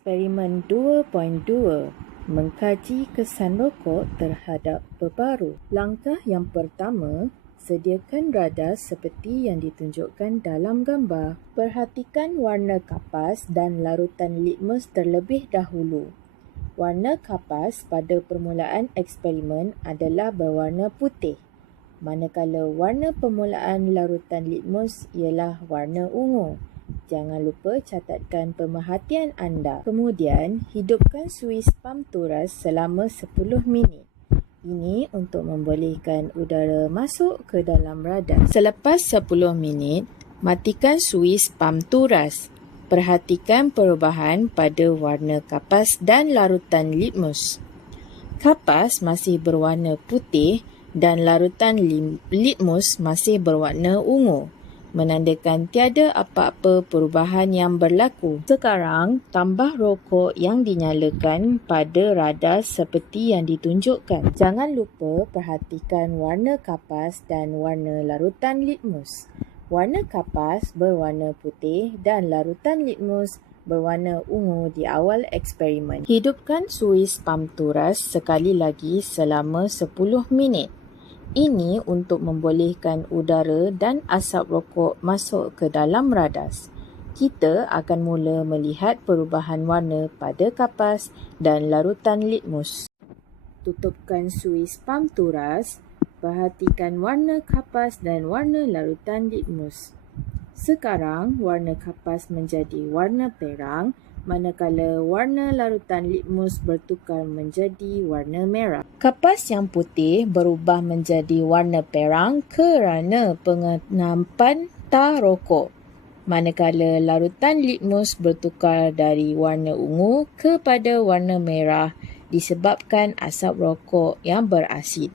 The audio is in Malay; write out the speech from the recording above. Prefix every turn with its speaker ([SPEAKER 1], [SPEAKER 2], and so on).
[SPEAKER 1] Eksperimen 2.2 Mengkaji kesan rokok terhadap pebaru Langkah yang pertama, sediakan radar seperti yang ditunjukkan dalam gambar. Perhatikan warna kapas dan larutan litmus terlebih dahulu. Warna kapas pada permulaan eksperimen adalah berwarna putih, manakala warna permulaan larutan litmus ialah warna ungu. Jangan lupa catatkan pemerhatian anda. Kemudian, hidupkan suis pam turas selama 10 minit. Ini untuk membolehkan udara masuk ke dalam radar. Selepas 10 minit, matikan suis pam turas. Perhatikan perubahan pada warna kapas dan larutan litmus. Kapas masih berwarna putih dan larutan litmus masih berwarna ungu menandakan tiada apa-apa perubahan yang berlaku. Sekarang, tambah rokok yang dinyalakan pada radar seperti yang ditunjukkan. Jangan lupa perhatikan warna kapas dan warna larutan litmus. Warna kapas berwarna putih dan larutan litmus berwarna ungu di awal eksperimen. Hidupkan suis pam turas sekali lagi selama 10 minit. Ini untuk membolehkan udara dan asap rokok masuk ke dalam radas. Kita akan mula melihat perubahan warna pada kapas dan larutan litmus. Tutupkan suis pam turas. Perhatikan warna kapas dan warna larutan litmus. Sekarang, warna kapas menjadi warna perang manakala warna larutan litmus bertukar menjadi warna merah. Kapas yang putih berubah menjadi warna perang kerana pengenapan tar rokok. Manakala larutan litmus bertukar dari warna ungu kepada warna merah disebabkan asap rokok yang berasid.